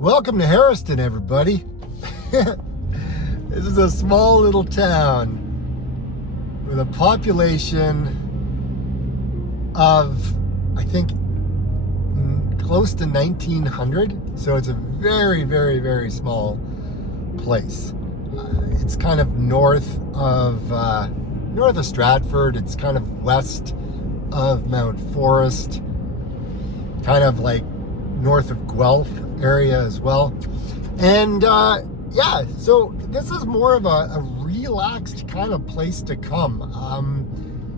Welcome to Harriston, everybody. This is a small little town with a population of, I think, close to 1,900. So it's a very, very, very small place. It's kind of north of Stratford. It's kind of west of Mount Forest, kind of like north of Guelph area as well. And yeah, so this is more of a relaxed kind of place to come.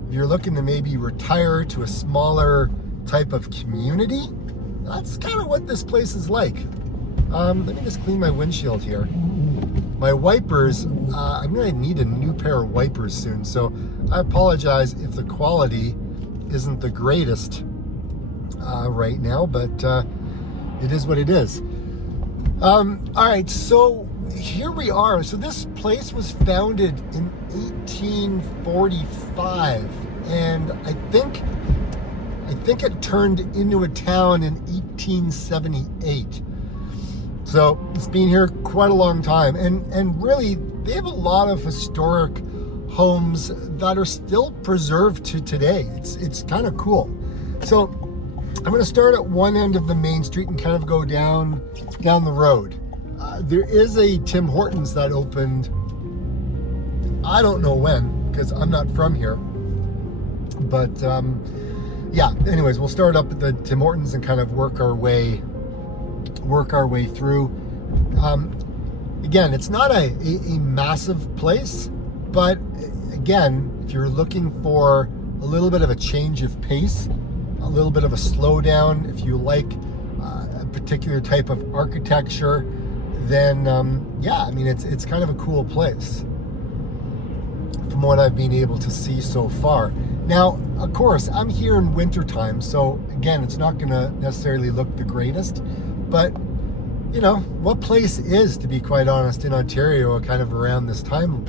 If you're looking to maybe retire to a smaller type of community, that's kind of what this place is like. Let me just clean my windshield here. My wipers, I'm going to need a new pair of wipers soon, so I apologize if the quality isn't the greatest right now, but it is what it is. All right, so here we are. So this place was founded in 1845, and I think it turned into a town in 1878. So it's been here quite a long time, and really they have a lot of historic homes that are still preserved to today. It's kind of cool. So I'm going to start at one end of the main street and kind of go down the road. There is a Tim Hortons that opened, I don't know when, because I'm not from here. But yeah, anyways, we'll start up at the Tim Hortons and kind of work our way through. Again, it's not a massive place, but again, if you're looking for a little bit of a change of pace, a little bit of a slowdown, if you like a particular type of architecture, then yeah, I mean, it's kind of a cool place from what I've been able to see so far. Now, of course, I'm here in wintertime, so again, it's not going to necessarily look the greatest, but you know, what place is, to be quite honest, in Ontario kind of around this time?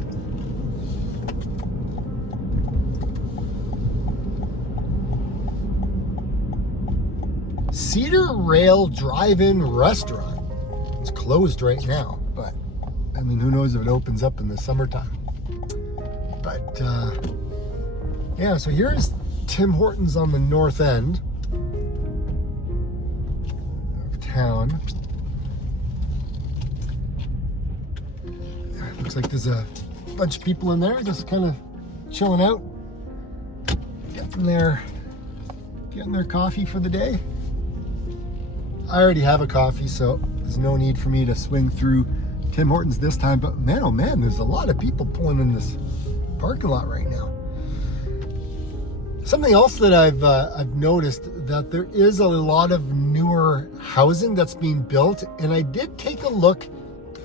Cedar Rail Drive-In Restaurant. It's closed right now, but I mean, who knows if it opens up in the summertime. But yeah, so here's Tim Hortons on the north end of town. Looks like there's a bunch of people in there just kind of chilling out, getting their coffee for the day. I already have a coffee, so there's no need for me to swing through Tim Hortons this time. But man, oh man, there's a lot of people pulling in this parking lot right now. Something else that I've noticed, that there is a lot of newer housing that's being built, and I did take a look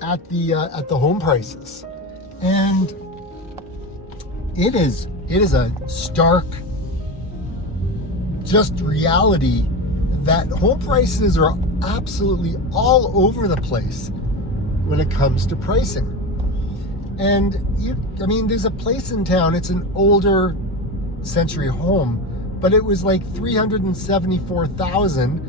at the home prices, and it is a stark just reality that home prices are absolutely all over the place when it comes to pricing. And I mean, there's a place in town, it's an older century home, but it was like $374,000,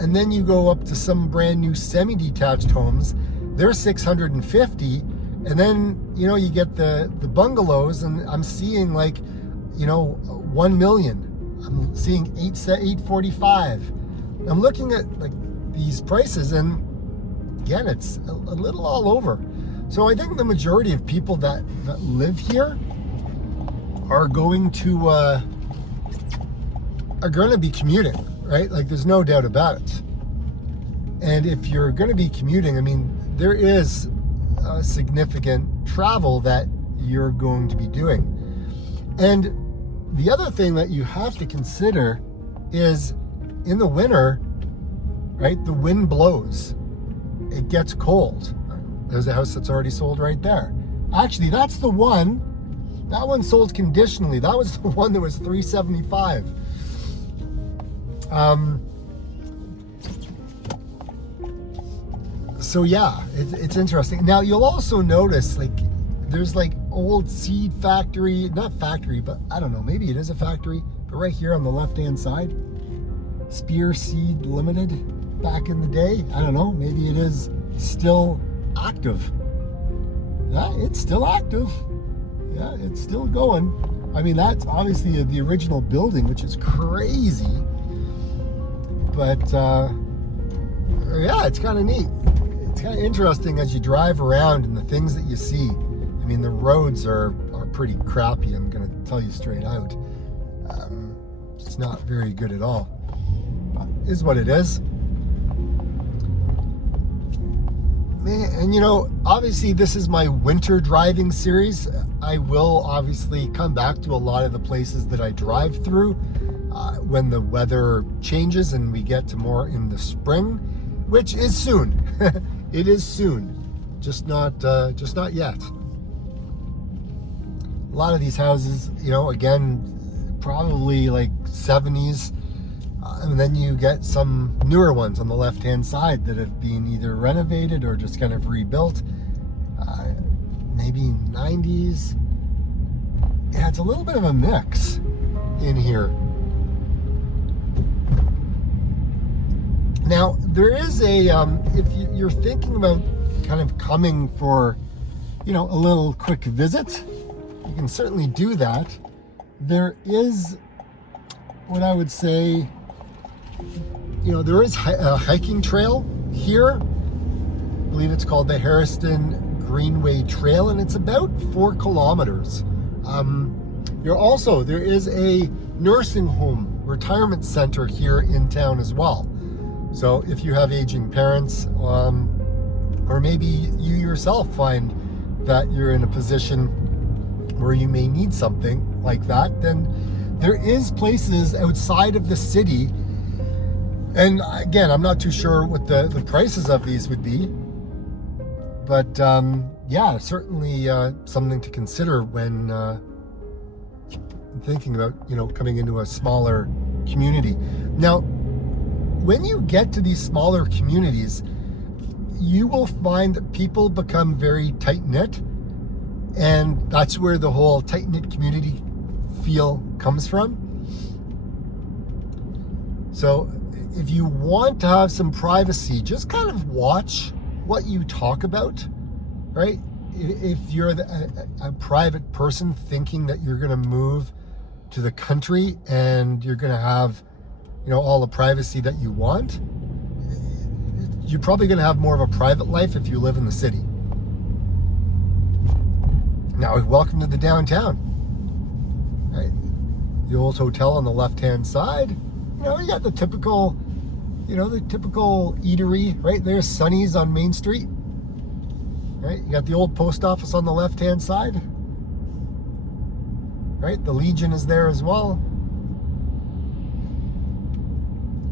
and then you go up to some brand new semi-detached homes, they're $650,000, and then you know, you get the bungalows, and I'm seeing like, you know, $1 million. I'm seeing $845,000. I'm looking at like these prices, and again, it's a little all over. So I think the majority of people that live here are going to be commuting, right? Like, there's no doubt about it. And if you're going to be commuting, I mean, there is significant travel that you're going to be doing. And the other thing that you have to consider is, in the winter, right, the wind blows, it gets cold. There's a house that's already sold right there. Actually, that's the one. That one sold conditionally. That was the one that was $375,000. So yeah, it's interesting. Now you'll also notice, like, there's like old seed factory, not factory, but I don't know, maybe it is a factory, but right here on the left hand side, Spear Seed Limited. back in the day. I don't know, maybe it is still active. Yeah, it's still active. Yeah, it's still going. I mean, that's obviously the original building, which is crazy. But yeah, it's kind of neat. It's kind of interesting as you drive around and the things that you see. I mean, the roads are pretty crappy, I'm going to tell you straight out. It's not very good at all. But it is what it is. Man, and you know, obviously this is my winter driving series. I will obviously come back to a lot of the places that I drive through when the weather changes and we get to more in the spring, which is soon. It is soon, just not yet. A lot of these houses, you know, again, probably like 70s. And then you get some newer ones on the left-hand side that have been either renovated or just kind of rebuilt. Maybe 90s. Yeah, it's a little bit of a mix in here. Now, there is a, if you're thinking about kind of coming for, you know, a little quick visit, you can certainly do that. There is what I would say, you know, there is a hiking trail here. I believe it's called the Harriston Greenway Trail, and it's about 4 kilometers. There is a nursing home retirement center here in town as well. So if you have aging parents, or maybe you yourself find that you're in a position where you may need something like that, then there is places outside of the city. And again, I'm not too sure what the prices of these would be, but yeah, certainly something to consider when thinking about, you know, coming into a smaller community. Now, when you get to these smaller communities, you will find that people become very tight-knit, and that's where the whole tight-knit community feel comes from. So if you want to have some privacy, just kind of watch what you talk about, right? If you're a private person thinking that you're going to move to the country and you're going to have, you know, all the privacy that you want, you're probably going to have more of a private life if you live in the city. Now, welcome to the downtown, right? The old hotel on the left-hand side. You know, you got the typical, you know, the typical eatery, right? There's Sonny's on Main Street, right? You got the old post office on the left-hand side, right? The Legion is there as well.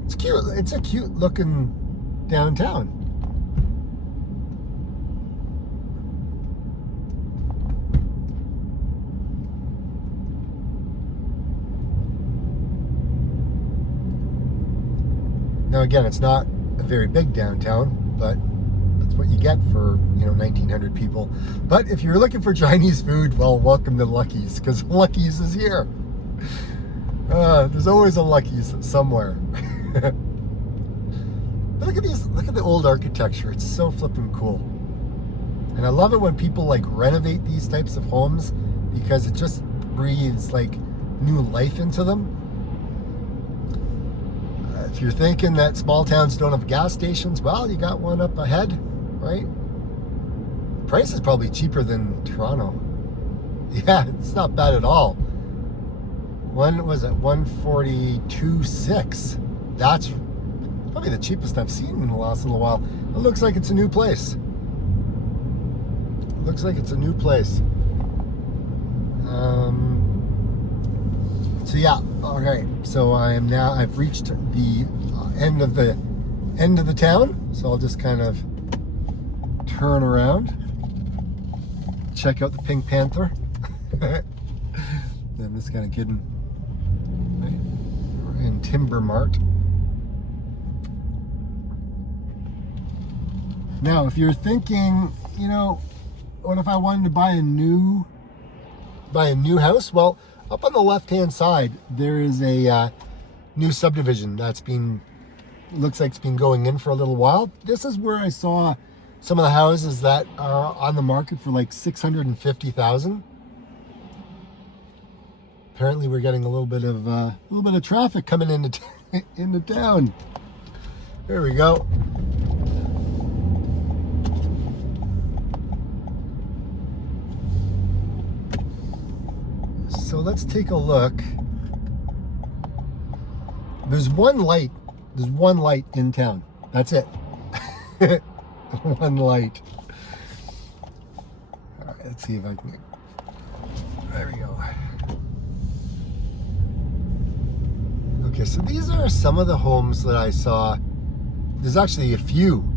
It's cute. It's a cute looking downtown. Now again, it's not a very big downtown, but that's what you get for, you know, 1,900 people. But if you're looking for Chinese food, well, welcome to Lucky's, because Lucky's is here. There's always a Lucky's somewhere. But look at these, look at the old architecture. It's so flippin' cool. And I love it when people like renovate these types of homes, because it just breathes like new life into them. If you're thinking that small towns don't have gas stations, well, you got one up ahead, right? The price is probably cheaper than Toronto. Yeah, it's not bad at all. One was at 142.6. That's probably the cheapest I've seen in the last little while. It looks like it's a new place. It looks like it's a new place. So yeah, all right. So I've reached the end of the town. So I'll just kind of turn around, check out the Pink Panther. I'm just kind of kidding. We're in Timber Mart. Now, if you're thinking, you know, what if I wanted to buy a new house? Well, up on the left-hand side, there is a new subdivision that's been, looks like it's been going in for a little while. This is where I saw some of the houses that are on the market for like $650,000. Apparently, we're getting a little bit of traffic coming into into town. There we go. So let's take a look. There's one light. There's one light in town. That's it. One light. All right, let's see if I can. There we go. Okay, so these are some of the homes that I saw. There's actually a few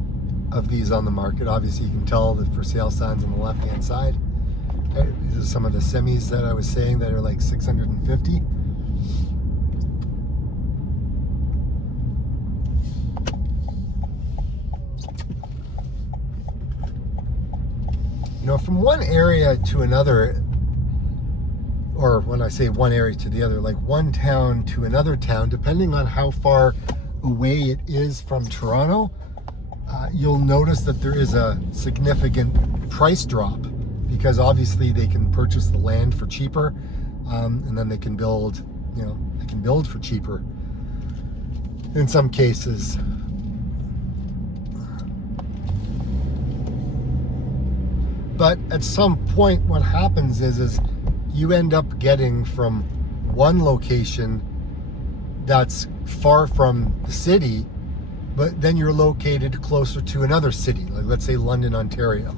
of these on the market. Obviously, you can tell the for sale signs on the left-hand side. Okay, these are some of the semis that I was saying that are like 650. You know, from one area to another, or when I say one area to the other, like one town to another town, depending on how far away it is from Toronto, you'll notice that there is a significant price drop, because obviously they can purchase the land for cheaper, and then they can build, you know, they can build for cheaper in some cases. But at some point, what happens is you end up getting from one location that's far from the city, but then you're located closer to another city, like let's say London, Ontario,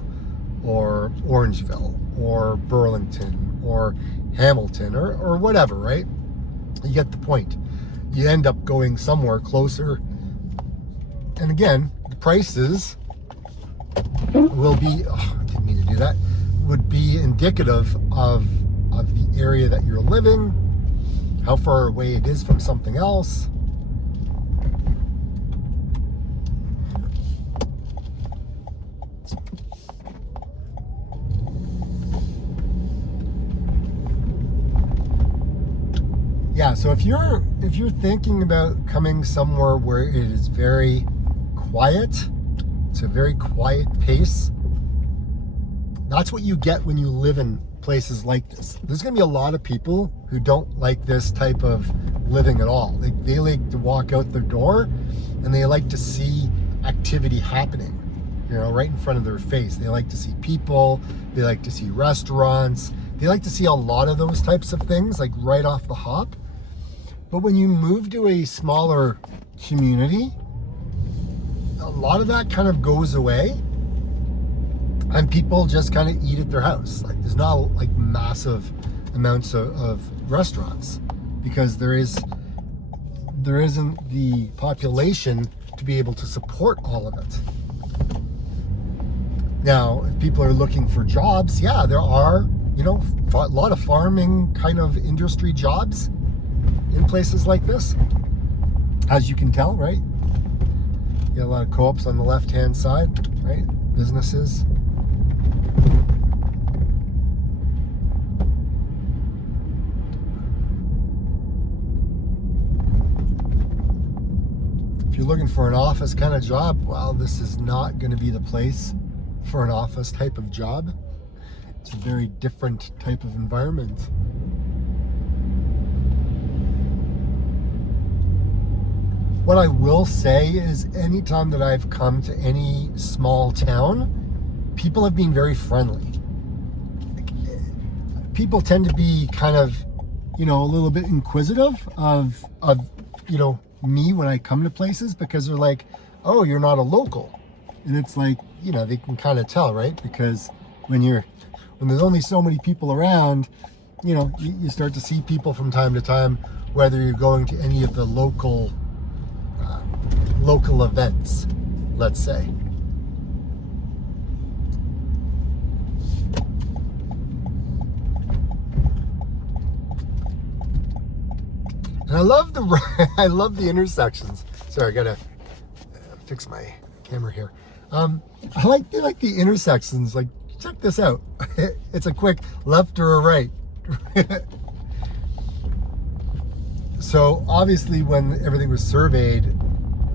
or Orangeville, or Burlington, or Hamilton, or whatever, right? You get the point. You end up going somewhere closer. And again, the prices will be, I didn't mean to do that, would be indicative of the area that you're living, how far away it is from something else. Yeah, so if you're thinking about coming somewhere where it is very quiet, it's a very quiet pace, that's what you get when you live in places like this. There's going to be a lot of people who don't like this type of living at all. They like to walk out their door and they like to see activity happening, you know, right in front of their face. They like to see people, they like to see restaurants, they like to see a lot of those types of things, like right off the hop. But when you move to a smaller community, a lot of that kind of goes away, and people just kind of eat at their house. Like there's not like massive amounts of restaurants, because there isn't the population to be able to support all of it. Now, if people are looking for jobs, yeah, there are, you know, a lot of farming kind of industry jobs in places like this, as you can tell, right? You got a lot of co-ops on the left-hand side, right? Businesses. If you're looking for an office kind of job, well, this is not going to be the place for an office type of job. It's a very different type of environment. What I will say is, anytime that I've come to any small town, people have been very friendly. People tend to be kind of, you know, a little bit inquisitive of you know, me when I come to places, because they're like, oh, you're not a local. And it's like, you know, they can kind of tell, right? Because when there's only so many people around, you know, you start to see people from time to time, whether you're going to any of the local events, let's say. And I love the intersections. Sorry, I gotta fix my camera here. I like the intersections. Like, check this out. It's a quick left or a right. So obviously, when everything was surveyed,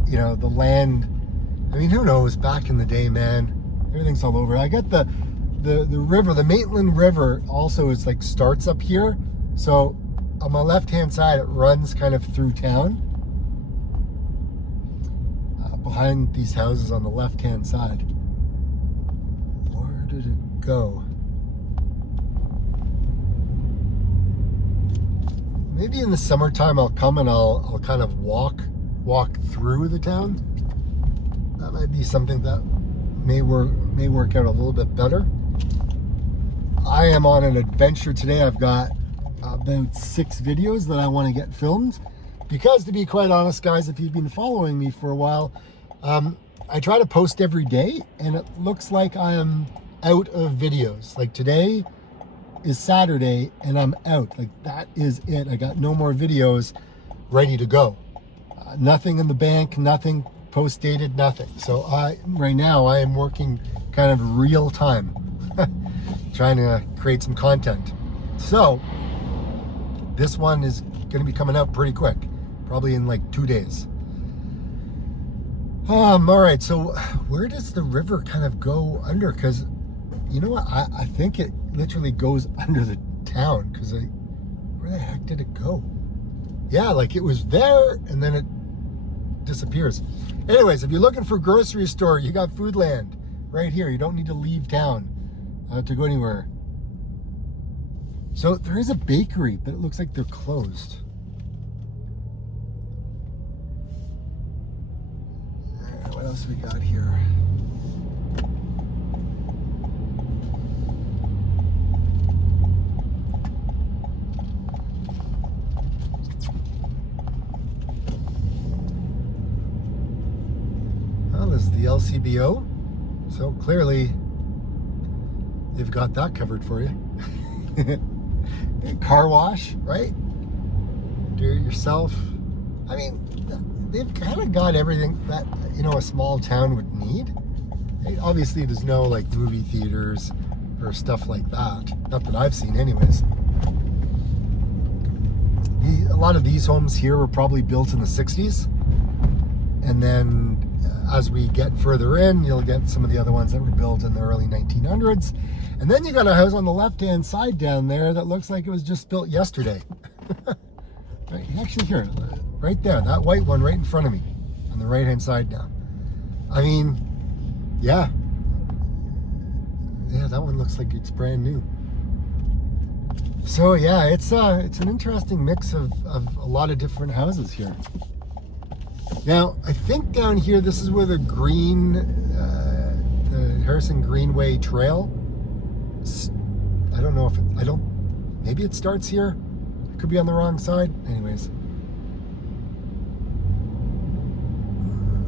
you know, the land. I mean, who knows? Back in the day, man, everything's all over. I got the river, the Maitland River also is like starts up here. So on my left-hand side, it runs kind of through town. Behind these houses on the left-hand side. Where did it go? Maybe in the summertime I'll come and I'll kind of walk through the town. That might be something that may work out a little bit better. I am on an adventure today. I've got about 6 videos that I want to get filmed because, to be quite honest, guys, if you've been following me for a while, I try to post every day and it looks like I am out of videos. Like today is Saturday and I'm out. Like that is it. I got no more videos ready to go. Nothing in the bank, nothing post dated, nothing. So right now I am working kind of real time, trying to create some content. So this one is going to be coming out pretty quick, probably in like 2 days. All right, so where does the river kind of go under? Because you know what, I think it literally goes under the town, because where the heck did it go? Yeah, like it was there and then it disappears. Anyways, if you're looking for a grocery store, you got Foodland right here. You don't need to leave town to go anywhere. So there is a bakery, but it looks like they're closed. What else we got here? Well, this is the LCBO, so clearly they've got that covered for you. Car wash, right? Do it yourself. I mean, they've kind of got everything that, you know, a small town would need. Obviously, there's no like movie theaters or stuff like that. Not that I've seen anyways. A lot of these homes here were probably built in the 60s. And then as we get further in, you'll get some of the other ones that were built in the early 1900s. And then you got a house on the left-hand side down there that looks like it was just built yesterday. Right, actually here, right there, that white one right in front of me, on the right-hand side now. I mean, yeah, that one looks like it's brand new. So yeah, it's an interesting mix of a lot of different houses here. Now, I think down here, this is where the Harrison Greenway Trail. I don't know if maybe it starts here. It could be on the wrong side. Anyways.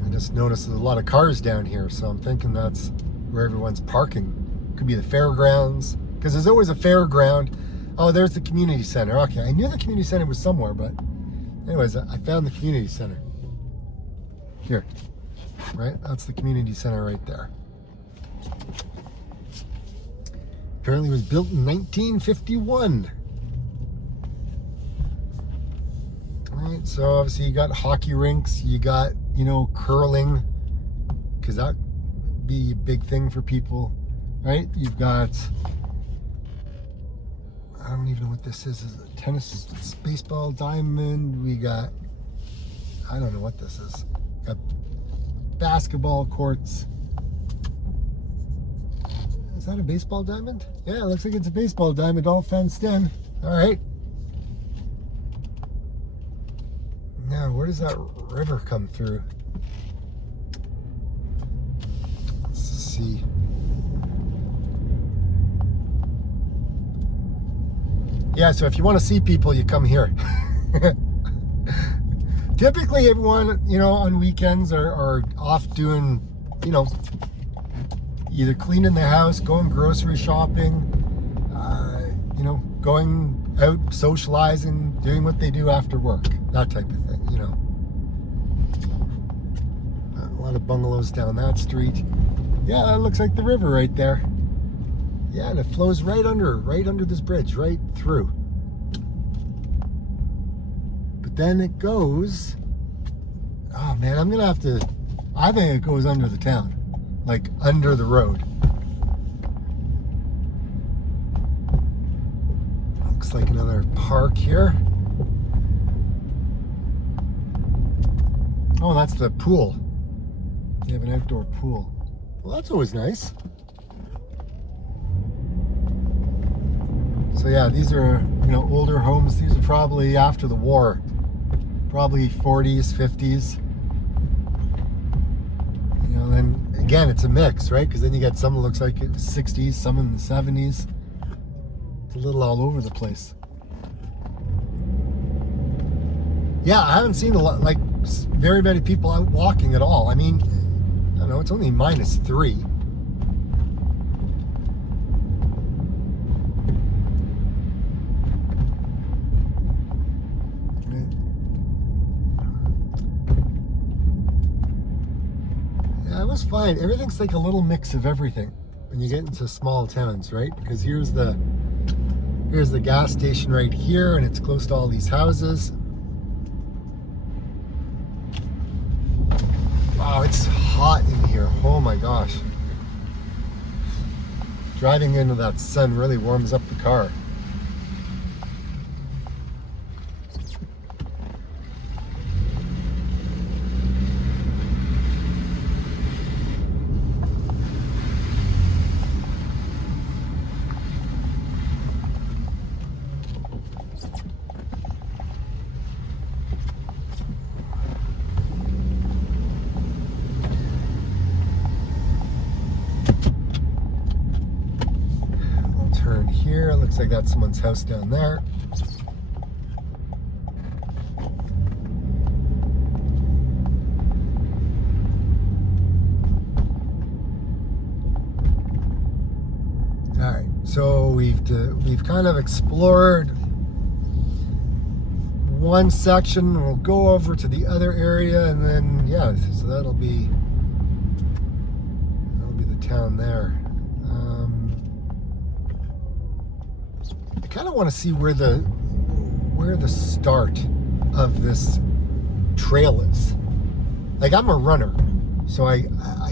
I just noticed there's a lot of cars down here, so I'm thinking that's where everyone's parking. Could be the fairgrounds, because there's always a fairground. Oh, there's the community center. Okay, I knew the community center was somewhere, but anyways, I found the community center. Here, right? That's the community center right there. Apparently it was built in 1951. All right, so obviously you got hockey rinks, you got, you know, curling, because that'd be a big thing for people, right? You've got, I don't even know what this is it tennis, baseball diamond? We got, I don't know what this is. Got basketball courts. Is that a baseball diamond? Yeah, it looks like it's a baseball diamond, all fenced in. All right. Now, where does that river come through? Let's see. Yeah, so if you want to see people, you come here. Typically, everyone, you know, on weekends are off doing, you know, either cleaning the house, going grocery shopping, you know, going out socializing, doing what they do after work, that type of thing, you know. A lot of bungalows down that street. Yeah, that looks like the river right there. Yeah, and it flows right under this bridge, right through. But then it goes, Oh man, I'm gonna have to. I think it goes under the town, like under the road. Looks like another park here. Oh, that's the pool. They have an outdoor pool. Well, that's always nice. So yeah, these are, older homes. These are probably after the war. Probably 40s, 50s. Then again, it's a mix, right? Because then you get some that looks like it's 60s, some in the 70s. It's a little all over the place. Yeah, I haven't seen a lot, like very many people out walking at all. I mean, I don't know, it's only -3. Yeah, it was fine. Everything's like a little mix of everything when you get into small towns, right? Because here's the gas station right here, and it's close to all these houses. Wow, it's hot in here. Oh my gosh. Driving into that sun really warms up the car. Turn here. Looks like that's someone's house down there. All right, so we've kind of explored one section. We'll go over to the other area, and then yeah, so that'll be the town there. I kind of want to see where the start of this trail is. Like, I'm a runner, so I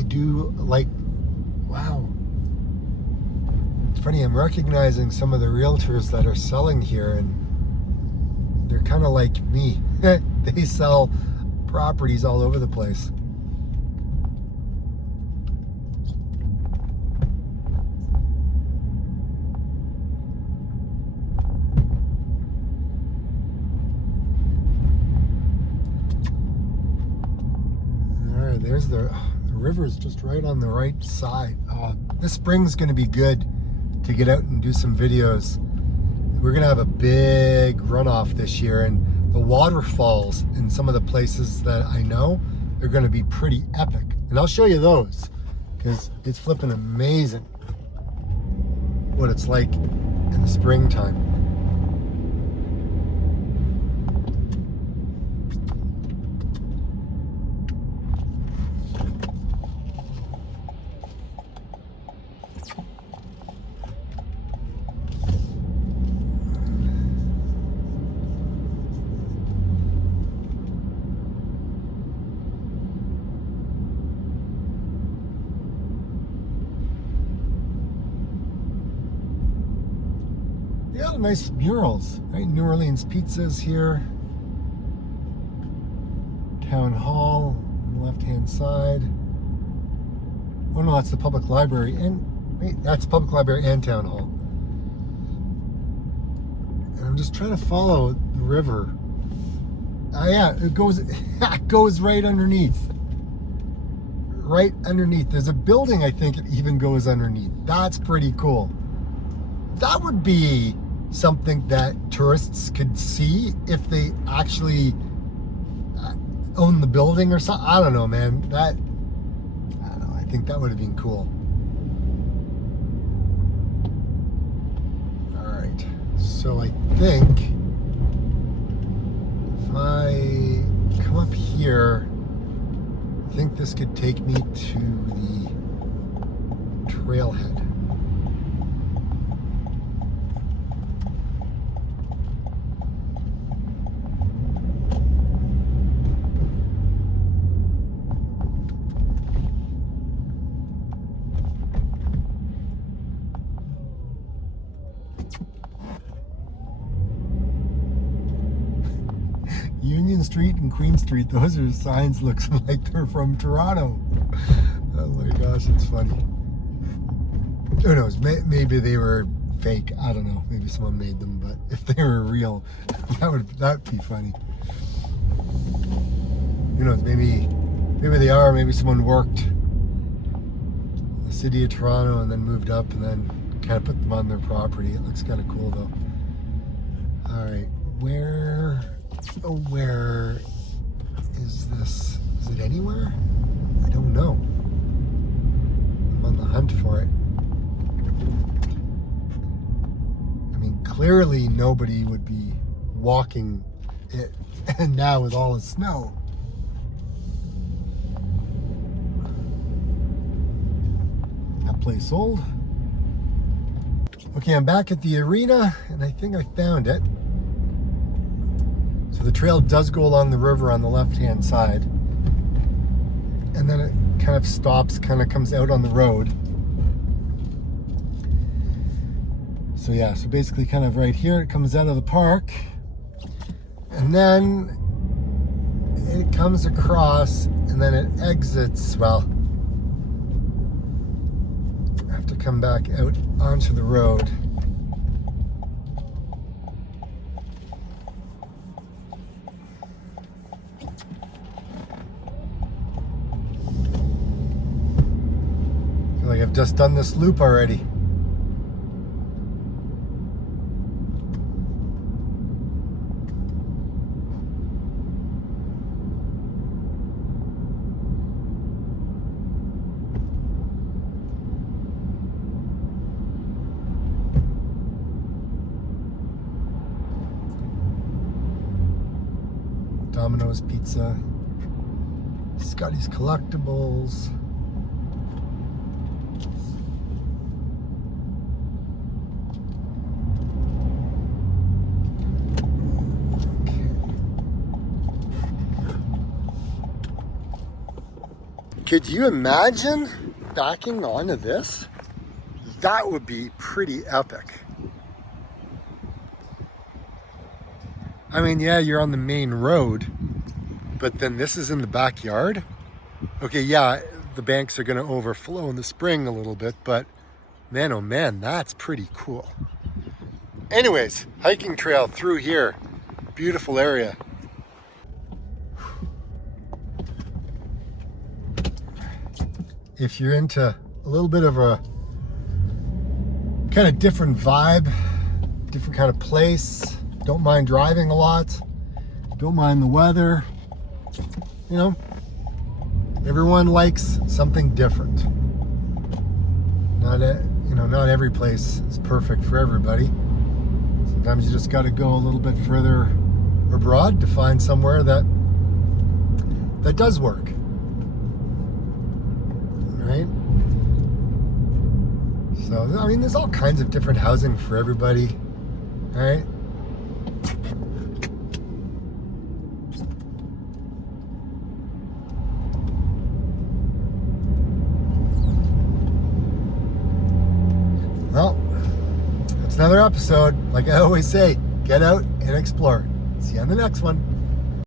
do like, wow. It's funny, I'm recognizing some of the realtors that are selling here, and they're kind of like me. They sell properties all over the place. There's the river's just right on the right side. This spring's going to be good to get out and do some videos. We're going to have a big runoff this year, and the waterfalls in some of the places that I know are going to be pretty epic. And I'll show you those because it's flipping amazing what it's like in the springtime. Yeah, nice murals, right? New Orleans Pizza's here. Town Hall on the left-hand side. Oh no, that's the public library. And wait, that's public library and Town Hall. And I'm just trying to follow the river. Yeah, it goes right underneath. Right underneath. There's a building, I think it even goes underneath. That's pretty cool. That would be something that tourists could see if they actually own the building or something. I don't know, man. I don't know. I think that would have been cool. All right. So I think if I come up here, I think this could take me to the trailhead. Union Street and Queen Street, those are signs looks like they're from Toronto. Oh my gosh, it's funny. Who knows, maybe they were fake, I don't know, maybe someone made them, but if they were real, that'd be funny. Who knows, maybe they are, maybe someone worked the city of Toronto and then moved up and then kind of put them on their property. It looks kind of cool though. All right, where is this? Is it anywhere? I don't know. I'm on the hunt for it. I mean, clearly nobody would be walking it and now with all the snow. That place sold. Okay, I'm back at the arena and I think I found it. So the trail does go along the river on the left-hand side. And then it kind of stops, kind of comes out on the road. So yeah, so basically kind of right here, it comes out of the park. And then it comes across and then it exits, well, I have to come back out onto the road. I feel like I've just done this loop already. Domino's Pizza, Scotty's Collectibles. Could you imagine backing onto this? That would be pretty epic. I mean, yeah, you're on the main road, but then this is in the backyard. Okay, yeah, the banks are gonna overflow in the spring a little bit, but man, oh man, that's pretty cool. Anyways, hiking trail through here. Beautiful area. If you're into a little bit of a kind of different vibe, different kind of place, don't mind driving a lot, don't mind the weather, you know, everyone likes something different. Not every place is perfect for everybody. Sometimes you just got to go a little bit further abroad to find somewhere that does work. Right? So, I mean, there's all kinds of different housing for everybody. All right? Well, that's another episode. Like I always say, get out and explore. See you on the next one.